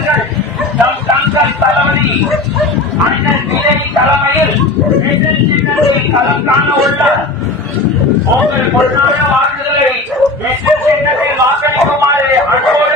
அவர்கள் தம் தங்கள் தளபதி அண்ணன் விஜய் தலைமையில் விசில் சின்னத்தில் களம் காண உள்ளார். உங்கள் பொன்னான வாக்குகளை விசில் சின்னத்தில் வாக்களிக்குமாறு அன்போடு